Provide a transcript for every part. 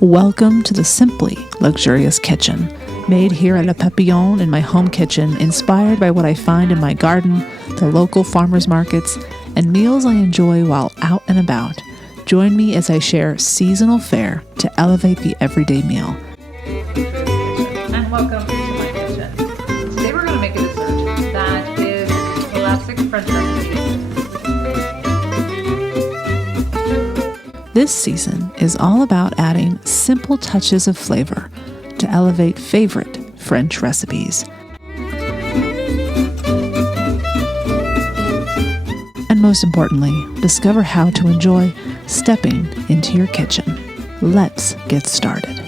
Welcome to the Simply Luxurious Kitchen, made here at Le Papillon in my home kitchen, inspired by what I find in my garden, the local farmers markets, and meals I enjoy while out and about. Join me as I share seasonal fare to elevate the everyday meal. And welcome to my kitchen. Today we're going to make a dessert that is classic French recipe. This season is all about adding simple touches of flavor to elevate favorite French recipes. And most importantly, discover how to enjoy stepping into your kitchen. Let's get started.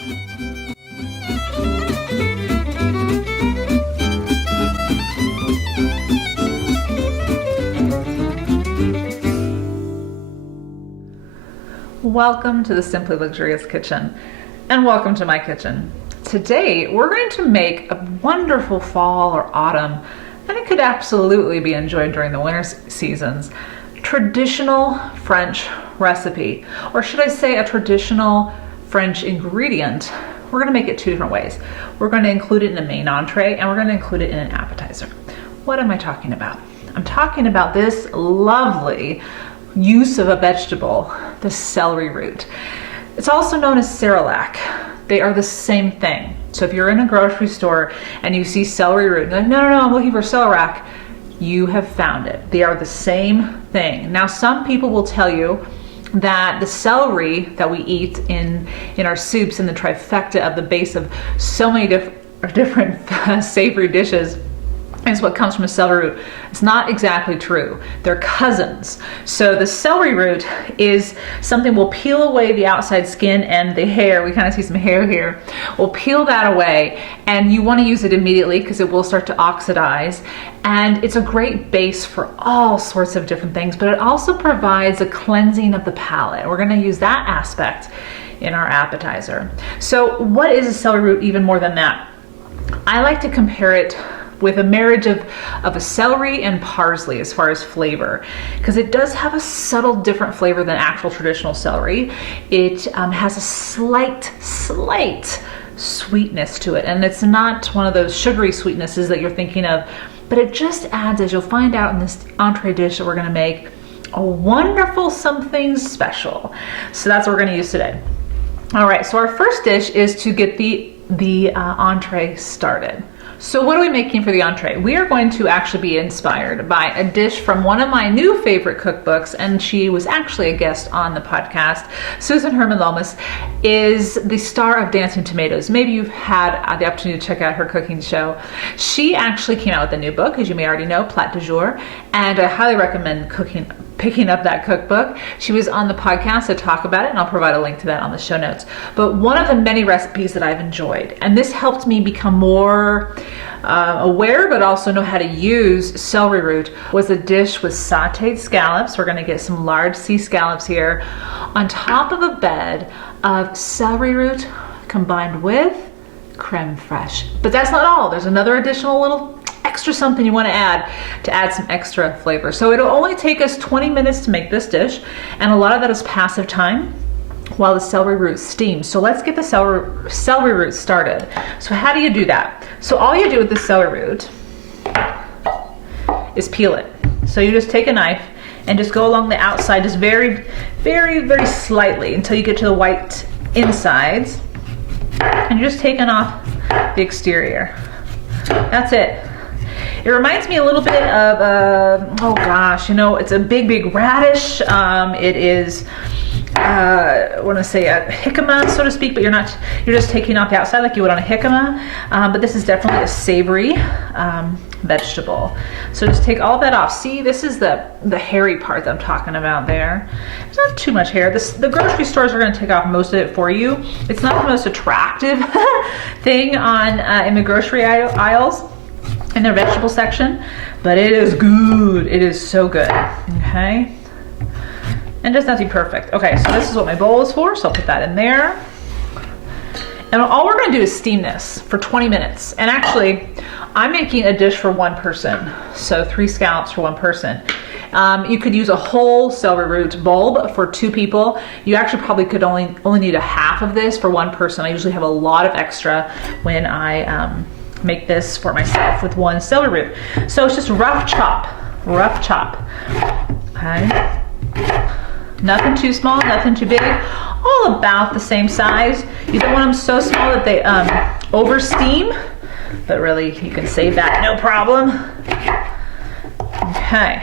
Welcome to the Simply Luxurious Kitchen, and welcome to my kitchen. Today we're going to make a wonderful fall or autumn, and it could absolutely be enjoyed during the winter seasons, traditional French recipe, or should I say a traditional French ingredient. We're going to make it two different ways. We're going to include it in a main entree, and we're going to include it in an appetizer. What am I talking about? I'm talking about this lovely use of a vegetable, the celery root. It's also known as Celeriac. They are the same thing. So if you're in a grocery store and you see celery root, and you're like, no, I'm looking for Celeriac, you have found it. They are the same thing. Now, some people will tell you that the celery that we eat in our soups, in the trifecta of the base of so many different savory dishes, is what comes from a celery root. It's not exactly true. They're cousins. So the celery root is something we'll peel away the outside skin and the hair. We kind of see some hair here. We'll peel that away, and you want to use it immediately because it will start to oxidize. And it's a great base for all sorts of different things, but it also provides a cleansing of the palate. We're going to use that aspect in our appetizer. So what is a celery root even more than that? I like to compare it with a marriage of a celery and parsley as far as flavor, because it does have a subtle different flavor than actual traditional celery. It has a slight sweetness to it, and it's not one of those sugary sweetnesses that you're thinking of, but it just adds, as you'll find out in this entree dish that we're going to make, a wonderful something special. So that's what we're going to use today. All right, so our first dish is to get the entree started. So what are we making for the entree? We are going to actually be inspired by a dish from one of my new favorite cookbooks, and she was actually a guest on the podcast. Susan Herman Lomas is the star of Dancing Tomatoes. Maybe you've had the opportunity to check out her cooking show. She actually came out with a new book, as you may already know, Plat du Jour, and I highly recommend picking up that cookbook. She was on the podcast to talk about it, and I'll provide a link to that on the show notes. But one of the many recipes that I've enjoyed, and this helped me become more aware but also know how to use celery root, was a dish with sauteed scallops. We're going to get some large sea scallops here on top of a bed of celery root combined with creme fraiche. But that's not all. There's another additional little extra something you want to add some extra flavor. So it'll only take us 20 minutes to make this dish, and a lot of that is passive time while the celery root steams. So let's get the celery root started. So how do you do that? So all you do with the celery root is peel it. So you just take a knife and just go along the outside, just very, very, very slightly until you get to the white insides, and you're just taking off the exterior. That's it. It reminds me a little bit of, oh gosh, it's a big radish. It is, I want to say a jicama, so to speak, but you're just taking off the outside like you would on a jicama. But this is definitely a savory vegetable. So just take all that off. See, this is the hairy part that I'm talking about there. There's not too much hair. The grocery stores are going to take off most of it for you. It's not the most attractive thing in the grocery aisles in their vegetable section, but it is good. It is so good. Okay. And doesn't have to be perfect. Okay, so this is what my bowl is for, so I'll put that in there. And all we're gonna do is steam this for 20 minutes. And actually, I'm making a dish for one person, so 3 scallops for one person. You could use a whole celery root bulb for 2 people. You actually probably could only need a half of this for 1 person. I usually have a lot of extra when I make this for myself with 1 celery root. So it's just rough chop, okay? Nothing too small, nothing too big, all about the same size. You don't want them so small that they over steam, but really you can save that, no problem. Okay,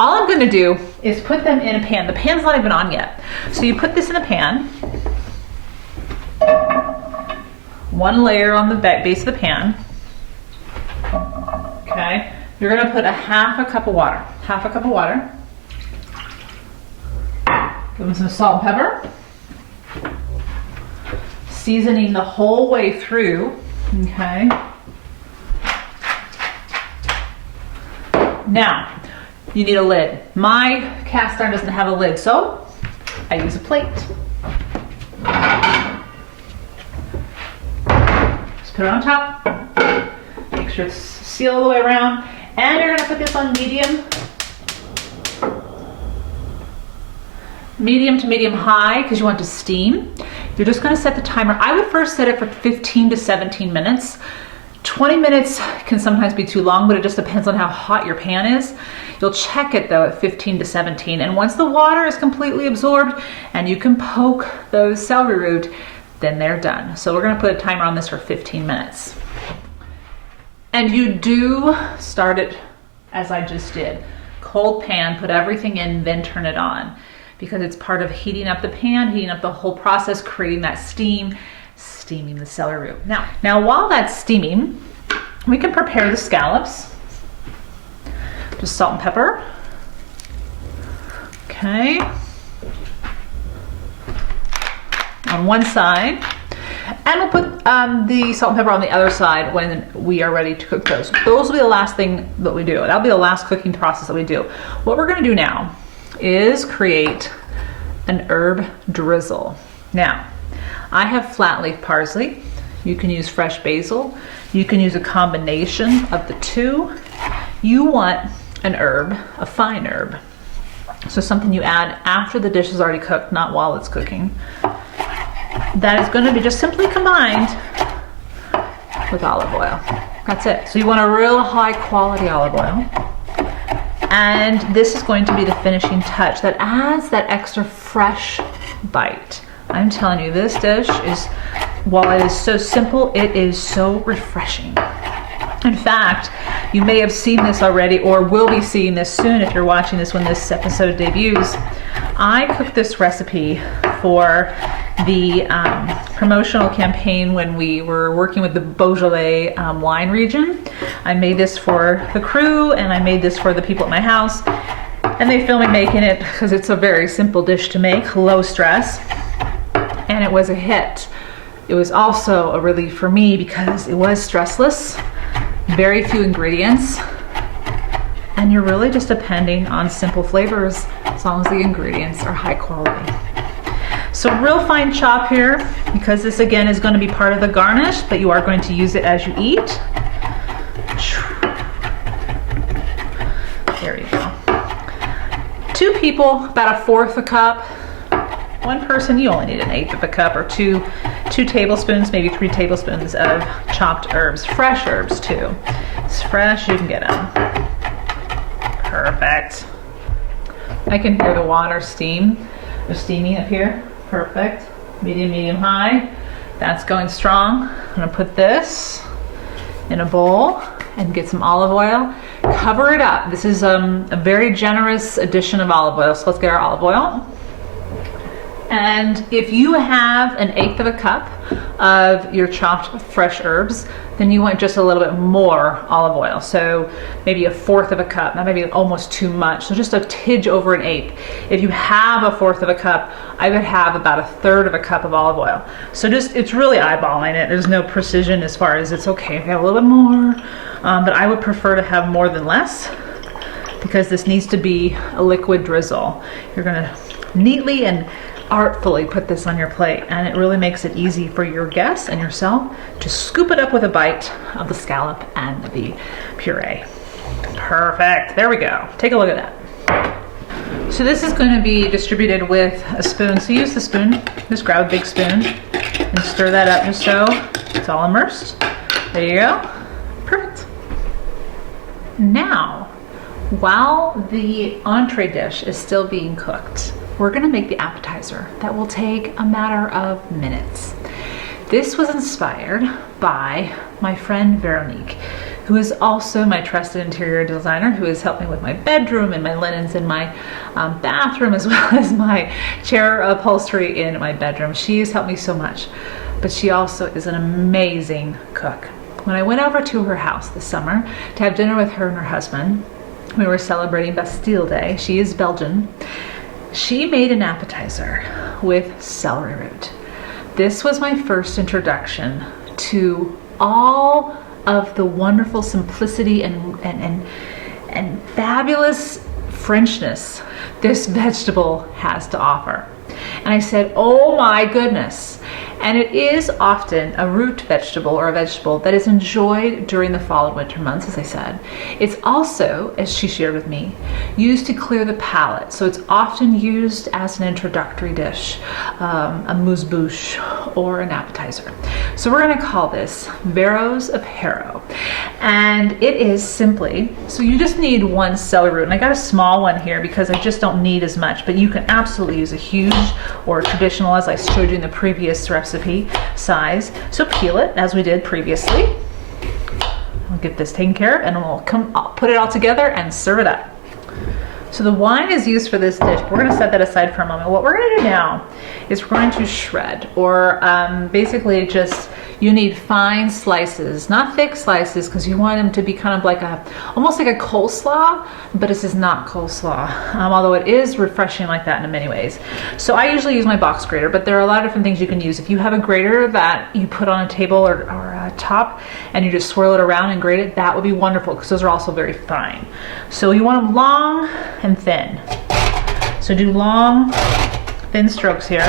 all I'm gonna do is put them in a pan. The pan's not even on yet. So you put this in a pan, 1 layer on the base of the pan. Okay, you're gonna put half a cup of water. Give them some salt and pepper. Seasoning the whole way through, okay? Now, you need a lid. My cast iron doesn't have a lid, so I use a plate. Just put it on top. Make sure it's sealed all the way around. And you're gonna put this on medium to medium high because you want to steam. You're just gonna set the timer. I would first set it for 15 to 17 minutes. 20 minutes can sometimes be too long, but it just depends on how hot your pan is. You'll check it though at 15 to 17. And once the water is completely absorbed and you can poke those celery root, then they're done. So we're gonna put a timer on this for 15 minutes. And you do start it as I just did. Cold pan, put everything in, then turn it on. Because it's part of heating up the pan, heating up the whole process, creating that steam, steaming the celery root. Now while that's steaming, we can prepare the scallops. Just salt and pepper. Okay. On one side. And we'll put the salt and pepper on the other side when we are ready to cook those. Those will be the last thing that we do. That'll be the last cooking process that we do. What we're gonna do now is create an herb drizzle. Now, I have flat leaf parsley. You can use fresh basil. You can use a combination of the 2. You want an herb, a fine herb. So something you add after the dish is already cooked, not while it's cooking. That is going to be just simply combined with olive oil. That's it. So you want a real high quality olive oil. And this is going to be the finishing touch that adds that extra fresh bite. I'm telling you, this dish is, while it is so simple, it is so refreshing. In fact, you may have seen this already or will be seeing this soon if you're watching this when this episode debuts. I cooked this recipe for the promotional campaign when we were working with the Beaujolais wine region. I made this for the crew and I made this for the people at my house. And they filmed me making it because it's a very simple dish to make, low stress. And it was a hit. It was also a relief for me because it was stressless, very few ingredients, and you're really just depending on simple flavors as long as the ingredients are high quality. So real fine chop here because this again is going to be part of the garnish, but you are going to use it as you eat. There you go. 2 people, about 1/4 a cup. 1 person, you only need 1/8 of a cup or 2 tablespoons, maybe 3 tablespoons of chopped herbs, fresh herbs too. As fresh you can get them. Perfect. I can hear the water steaming up here. Perfect. Medium, high. That's going strong. I'm gonna put this in a bowl and get some olive oil. Cover it up. This is a very generous addition of olive oil. So let's get our olive oil. And if you have 1/8 of a cup of your chopped fresh herbs, then you want just a little bit more olive oil. So maybe 1/4 of a cup, that may be almost too much. So just a tidge over 1/8. If you have 1/4 of a cup, I would have about 1/3 of a cup of olive oil. So just, it's really eyeballing it. There's no precision as far as it's okay if you have a little bit more, but I would prefer to have more than less because this needs to be a liquid drizzle. You're gonna neatly and artfully put this on your plate, and it really makes it easy for your guests and yourself to scoop it up with a bite of the scallop and the puree. Perfect. There we go. Take a look at that. So this is going to be distributed with a spoon. So use the spoon, just grab a big spoon and stir that up just so it's all immersed. There you go. Perfect. Now, while the entree dish is still being cooked, we're going to make the appetizer. That will take a matter of minutes. This was inspired by my friend Veronique, who is also my trusted interior designer, who has helped me with my bedroom and my linens in my bathroom, as well as my chair upholstery in my bedroom. She has helped me so much, but she also is an amazing cook. When I went over to her house this summer to have dinner with her and her husband, we were celebrating Bastille Day. She is Belgian. She made an appetizer with celery root. This was my first introduction to all of the wonderful simplicity and fabulous Frenchness this vegetable has to offer. And I said, oh my goodness. And it is often a root vegetable or a vegetable that is enjoyed during the fall and winter months, as I said. It's also, as she shared with me, used to clear the palate. So it's often used as an introductory dish, a amuse-bouche, or an appetizer. So we're going to call this Barrows of Harrow. And it is simply, so you just need one celery root. And I got a small one here because I just don't need as much, but you can absolutely use a huge or traditional, as I showed you in the previous recipe, size. So peel it as we did previously. I'll get this taken care of and I'll put it all together and serve it up. So the wine is used for this dish. We're going to set that aside for a moment. What we're going to do now is we're going to shred, or basically just, you need fine slices, not thick slices, because you want them to be kind of like almost like a coleslaw, but this is not coleslaw, although it is refreshing like that in many ways. So I usually use my box grater, but there are a lot of different things you can use. If you have a grater that you put on a table or a top and you just swirl it around and grate it, that would be wonderful, because those are also very fine. So you want them long and thin. So do long, thin strokes here.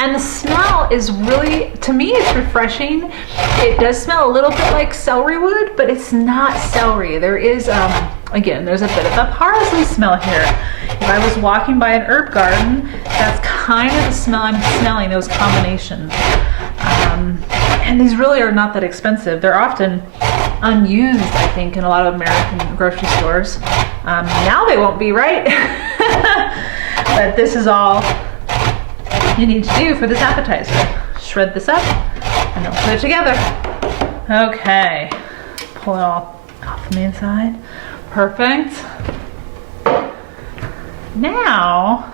And the smell is really, to me, it's refreshing. It does smell a little bit like celery wood, but it's not celery. There is, again, there's a bit of a parsley smell here. If I was walking by an herb garden, that's kind of the smell I'm smelling, those combinations. And these really are not that expensive. They're often unused, I think, in a lot of American grocery stores. Now they won't be, right? But this is all you need to do for this appetizer. Shred this up and then put it together. Okay, pull it all off from the inside. Perfect. Now,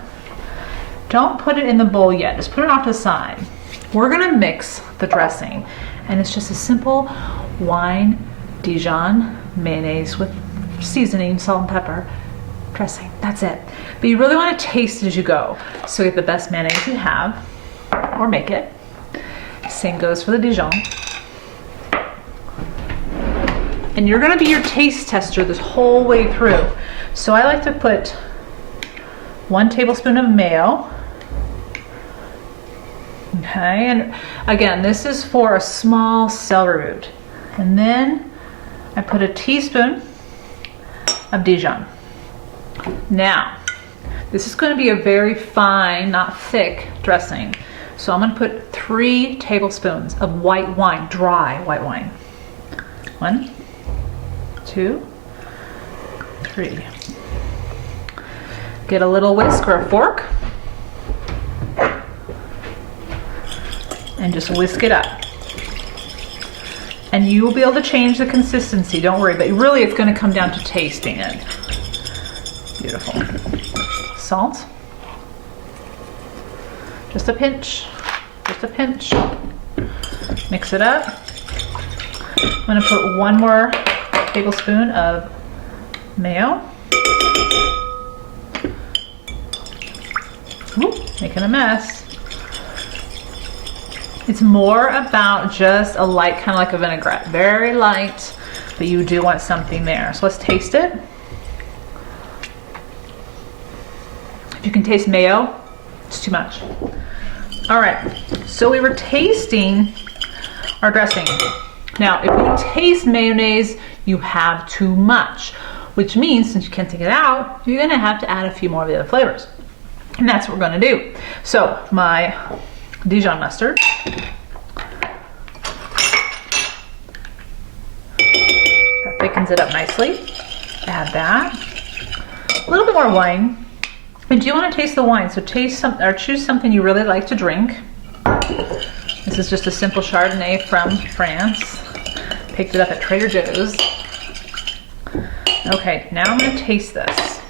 don't put it in the bowl yet, just put it off to the side. We're gonna mix the dressing, and it's just a simple wine Dijon mayonnaise with seasoning, salt and pepper dressing. That's it. But you really want to taste it as you go. So get the best mayonnaise you have, or make it. Same goes for the Dijon. And you're going to be your taste tester this whole way through. So I like to put 1 tablespoon of mayo. Okay, and again, this is for a small celery root. And then I put a teaspoon of Dijon. Now, this is going to be a very fine, not thick dressing. So I'm going to put 3 tablespoons of white wine, dry white wine. 1, 2, 3. Get a little whisk or a fork and just whisk it up. And you will be able to change the consistency, don't worry, but really it's going to come down to tasting it. Beautiful. Salt. Just a pinch. Just a pinch. Mix it up. I'm going to put 1 more tablespoon of mayo. Ooh, making a mess. It's more about just a light, kind of like a vinaigrette. Very light, but you do want something there. So let's taste it. If you can taste mayo, it's too much. All right, so we were tasting our dressing. Now, if you taste mayonnaise, you have too much, which means since you can't take it out, you're gonna have to add a few more of the other flavors. And that's what we're gonna do. So my Dijon mustard. That thickens it up nicely. Add that. A little bit more wine. And do you want to taste the wine? So taste some, or choose something you really like to drink. This is just a simple Chardonnay from France. Picked it up at Trader Joe's. Okay, now I'm gonna taste this.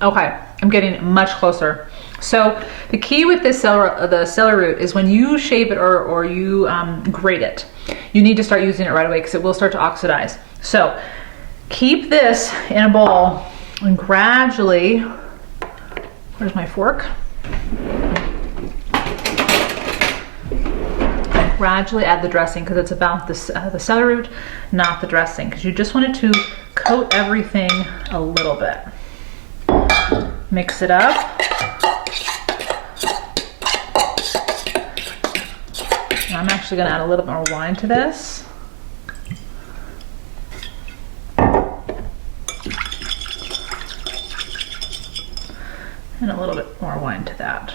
Okay, I'm getting much closer. So the key with this the celery root is when you shave it or you grate it, you need to start using it right away because it will start to oxidize. So keep this in a bowl and gradually, where's my fork? Gradually add the dressing because it's about the celery root, not the dressing, because you just want it to coat everything a little bit. Mix it up. And I'm actually going to add a little bit more wine to this. And a little bit more wine to that.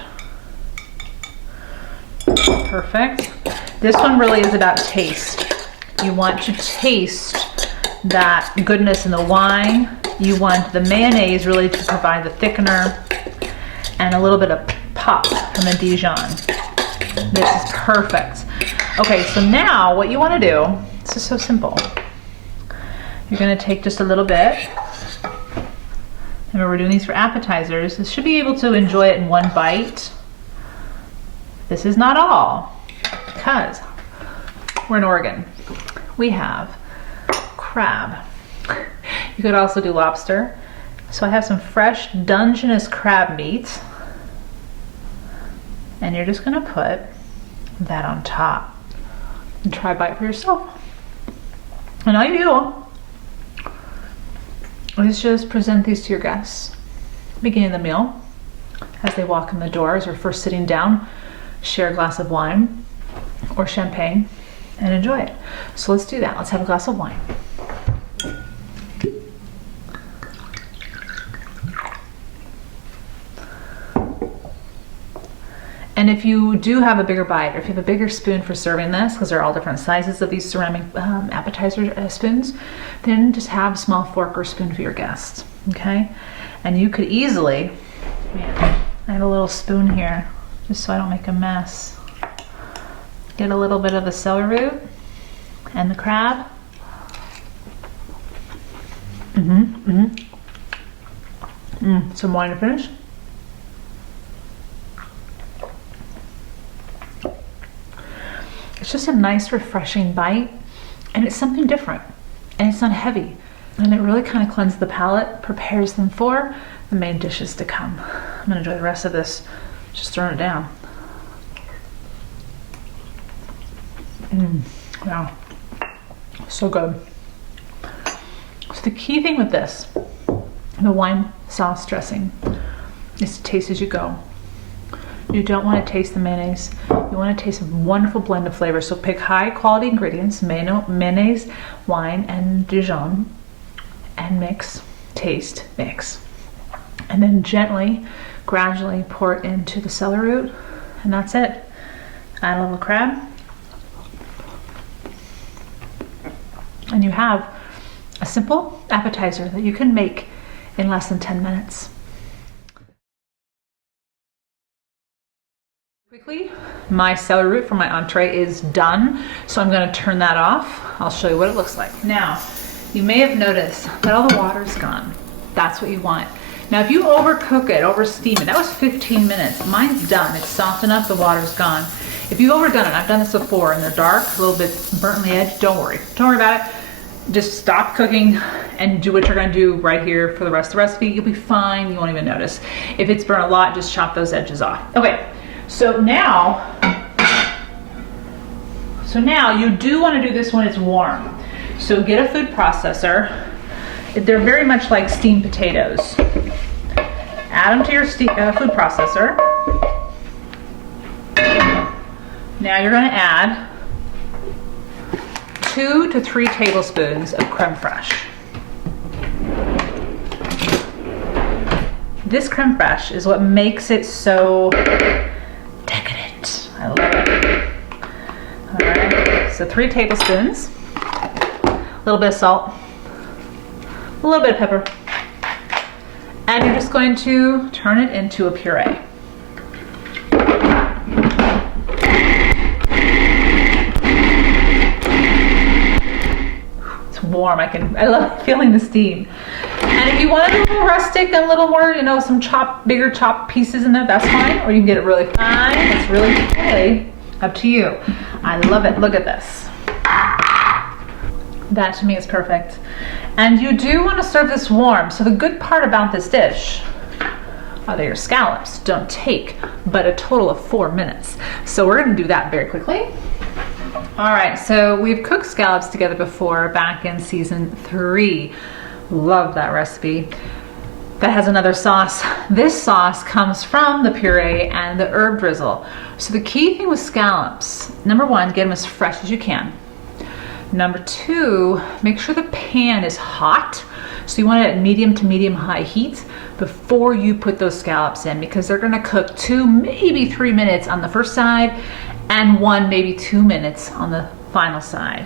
Perfect. This one really is about taste. You want to taste that goodness in the wine. You want the mayonnaise really to provide the thickener and a little bit of pop from the Dijon. This is perfect. Okay, so now what you want to do, this is so simple. You're going to take just a little bit. Remember, we're doing these for appetizers. This should be able to enjoy it in one bite. This is not all, because we're in Oregon. We have crab. You could also do lobster. So I have some fresh Dungeness crab meat. And you're just gonna put that on top. And try a bite for yourself. And all you do is just present these to your guests. Beginning of the meal, as they walk in the doors or first sitting down, share a glass of wine or champagne and enjoy it. So let's do that. Let's have a glass of wine. And if you do have a bigger bite, or if you have a bigger spoon for serving this, because they're all different sizes of these ceramic appetizer spoons, then just have a small fork or spoon for your guests, okay? And you could easily, man, I have a little spoon here, just so I don't make a mess. Get a little bit of the celery root and the crab. Some wine to finish. It's just a nice, refreshing bite, and it's something different, and it's not heavy, and it really kind of cleanses the palate, prepares them for the main dishes to come. I'm gonna enjoy the rest of this, just throwing it down. Wow, so good. So the key thing with this, the wine sauce dressing, is to taste as you go. You don't want to taste the mayonnaise. You want to taste a wonderful blend of flavors. So pick high quality ingredients, mayonnaise, wine, and Dijon, and mix, taste, mix. And then gently, gradually pour it into the celery root, and that's it. Add a little crab. And you have a simple appetizer that you can make in less than 10 minutes. Quickly, my celery root for my entree is done, so I'm going to turn that off. I'll show you what it looks like. Now, you may have noticed that all the water's gone. That's what you want. Now, if you overcook it, oversteam it, that was 15 minutes. Mine's done. It's soft enough, the water's gone. If you've overdone it, I've done this before, and they're dark, a little bit burnt on the edge, don't worry. Don't worry about it. Just stop cooking and do what you're going to do right here for the rest of the recipe. You'll be fine. You won't even notice. If it's burnt a lot, just chop those edges off. Okay. So now you do want to do this when it's warm. So get a food processor. They're very much like steamed potatoes. Add them to your food processor. Now you're going to add 2 to 3 tablespoons of creme fraiche. This creme fraiche is what makes it so decadent. I love it. All right, so 3 tablespoons, a little bit of salt, a little bit of pepper, and you're just going to turn it into a puree. Warm. I love feeling the steam. And if you want it a little rustic and a little more, you know, some bigger chopped pieces in there, that's fine. Or you can get it really fine. It's really up to you. I love it. Look at this. That to me is perfect. And you do want to serve this warm. So the good part about this dish are that your scallops don't take but a total of 4 minutes. So we're going to do that very quickly. All right, so we've cooked scallops together before back in season 3. Love that recipe. That has another sauce. This sauce comes from the puree and the herb drizzle. So the key thing with scallops, number 1, get them as fresh as you can. Number 2, make sure the pan is hot. So you want it at medium to medium high heat before you put those scallops in, because they're gonna cook 2, maybe 3 minutes on the first side and 1, maybe 2 minutes on the final side.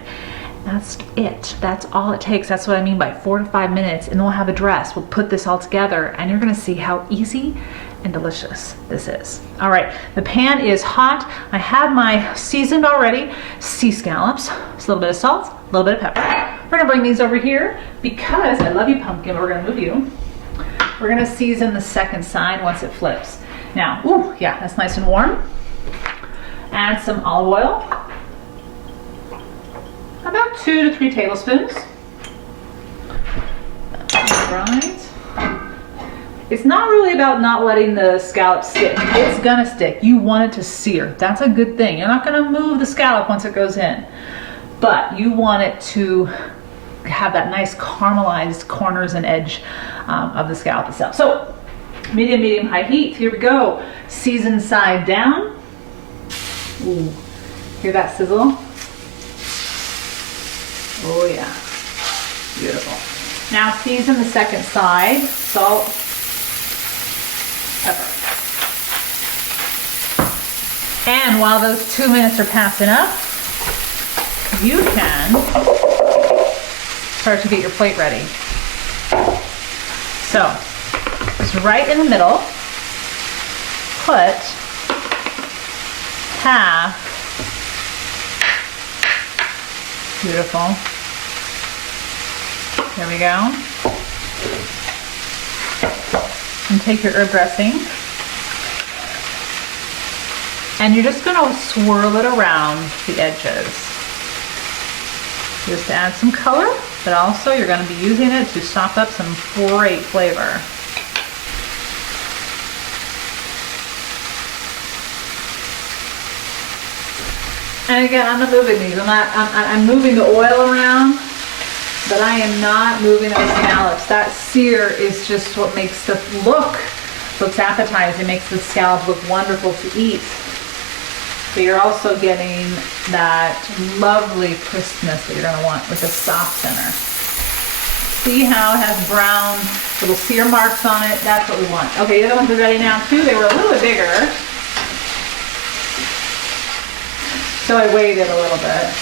That's it. That's all it takes. That's what I mean by 4 to 5 minutes, and we'll have a dress. We'll put this all together, and you're gonna see how easy and delicious this is. All right, the pan is hot. I have my seasoned already sea scallops. Just a little bit of salt, a little bit of pepper. We're gonna bring these over here because I love you, pumpkin, but we're gonna move you. We're gonna season the second side once it flips. Now, ooh, yeah, that's nice and warm. Add some olive oil, about 2 to 3 tablespoons. All right. It's not really about not letting the scallop stick. It's gonna stick. You want it to sear. That's a good thing. You're not gonna move the scallop once it goes in, but you want it to have that nice caramelized corners and edge of the scallop itself. So medium, high heat. Here we go. Season side down. Ooh, hear that sizzle? Oh yeah, beautiful. Now season the second side, salt, pepper. And while those 2 minutes are passing up, you can start to get your plate ready. So, just right in the middle, put half, beautiful, there we go, and take your herb dressing, and you're just going to swirl it around the edges, just to add some color, but also you're going to be using it to sop up some great flavor. And again, I'm not moving these. I'm moving the oil around, but I am not moving those scallops. That sear is just what makes the looks appetizing, makes the scallop look wonderful to eat. But you're also getting that lovely crispness that you're gonna want with a soft center. See how it has brown little sear marks on it? That's what we want. Okay, the other ones are ready now too. They were a little bit bigger, so I waited a little bit.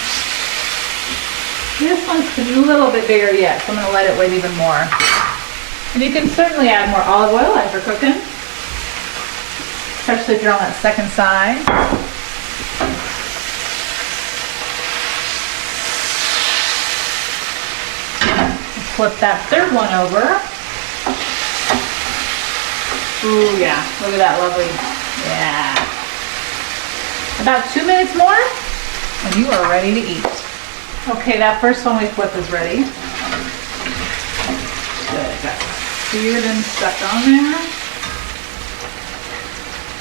This one's a little bit bigger yet, so I'm going to let it wait even more. And you can certainly add more olive oil as you're cooking, especially if you're on that second side. Flip that third one over. Ooh, yeah, look at that, lovely. Yeah. About 2 minutes more, and you are ready to eat. Okay, that first one we flip is ready. Good, got seared and stuck on there.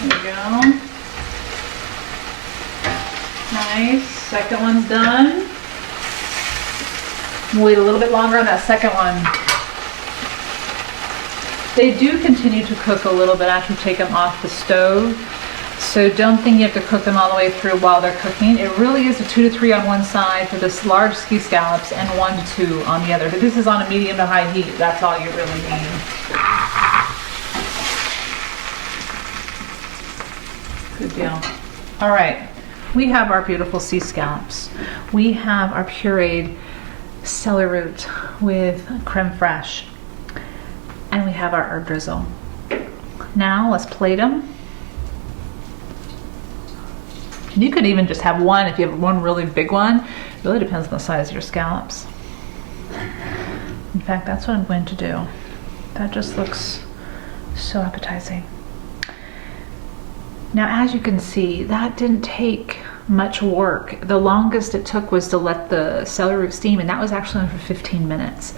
There we go. Nice, second one's done. We'll wait a little bit longer on that second one. They do continue to cook a little bit after you take them off the stove. So don't think you have to cook them all the way through while they're cooking. It really is a 2 to 3 on one side for this large ski scallops and 1 to 2 on the other. But this is on a medium to high heat. That's all you really need. Good deal. All right, we have our beautiful sea scallops. We have our pureed celery root with creme fraiche. And we have our herb drizzle. Now let's plate them. You could even just have one if you have one really big one. It really depends on the size of your scallops. In fact, that's what I'm going to do. That just looks so appetizing. Now, as you can see, that didn't take much work. The longest it took was to let the celery root steam, and that was actually only for 15 minutes.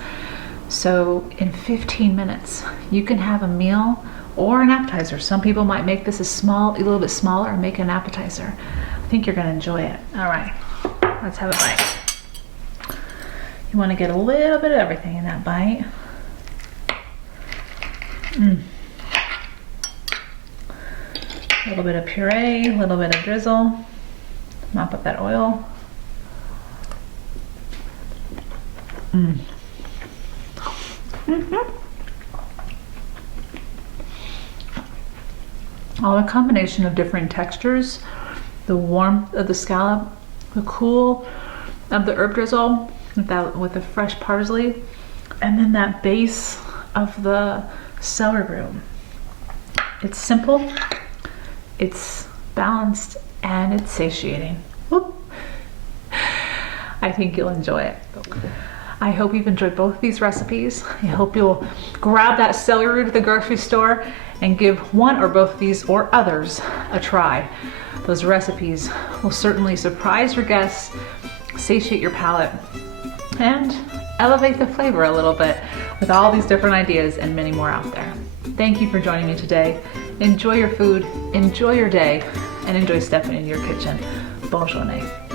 So in 15 minutes, you can have a meal or an appetizer. Some people might make this a little bit smaller and make an appetizer. I think you're gonna enjoy it. All right, let's have a bite. You wanna get a little bit of everything in that bite. A little bit of puree, a little bit of drizzle. Mop up that oil. All a combination of different textures, the warmth of the scallop, the cool of the herb drizzle with the fresh parsley, and then that base of the celery root. It's simple, it's balanced, and it's satiating. Whoop. I think you'll enjoy it. I hope you've enjoyed both of these recipes. I hope you'll grab that celery root at the grocery store and give one or both of these or others a try. Those recipes will certainly surprise your guests, satiate your palate, and elevate the flavor a little bit with all these different ideas and many more out there. Thank you for joining me today. Enjoy your food, enjoy your day, and enjoy stepping in your kitchen. Bonne journée.